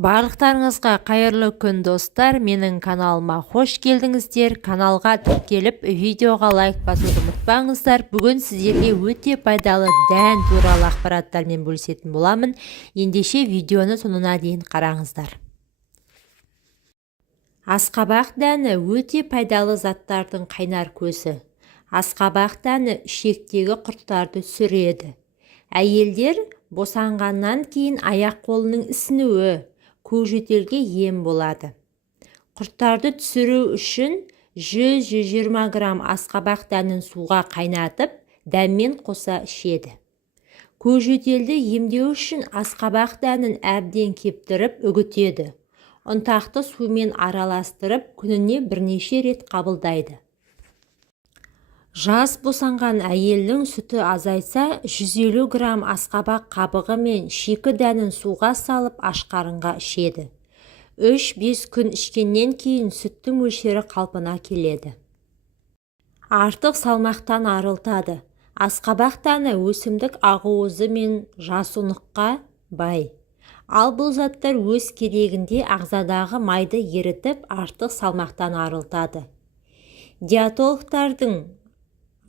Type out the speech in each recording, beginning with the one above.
Барлықтарыңызға қайырлы күн достар, менің каналыма қош келдіңіздер. Каналға тіркеліп видеоға лайк басуды ұмытпаңыздар. Бүгін сіздерге өте пайдалы дән туралы ақпараттармен бөлісетін боламын. Ендеше видеоны соңына дейін қараңыздар. Асқабақ дәні өте пайдалы заттардың қайнар көзі. Асқабақ дәні ішектегі құрттарды сүреді. Әйелдер босанғаннан кейін аяқ қолының ісінуі, көкжөтелге ем болады. Құрттарды түсіру үшін 100-120 грамм асқабақ дәнін суға қайнатып, дәммен қоса ішеді. Көкжөтелді емдеу үшін асқабақ дәнін әбден кептіріп үгітеді. Ұнтақты сумен араластырып, күніне бірнеше рет қабылдайды. Жас босанған әйелдің сүті азайса, 150 грамм асқабақ қабығы мен шикі дәнін суға салып ашқарынға ішеді. 3-5 күн ішкеннен кейін сүттің мөлшері қалпына келеді. Артық салмақтан арылтады. Асқабақ дәні өсімдік ақуызы мен жасұныққа бай. Ал бұл заттар өз керегінде ағзадағы майды ерітіп, артық салмақтан арылтады. Диетологтардың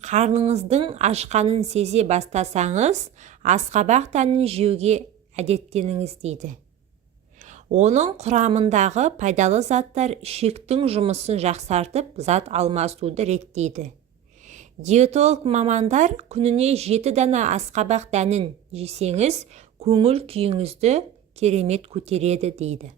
қарныңыздың ашқанын сезе бастасаңыз, асқабақ дәнін жеуге әдеттеніңіз дейді. Оның құрамындағы пайдалы заттар ішектің жұмысын жақсартып, зат алмасуды реттейді. Диетолог мамандар күніне 7 дана асқабақ дәнін жесеңіз, көңіл күйіңізді керемет көтереді дейді.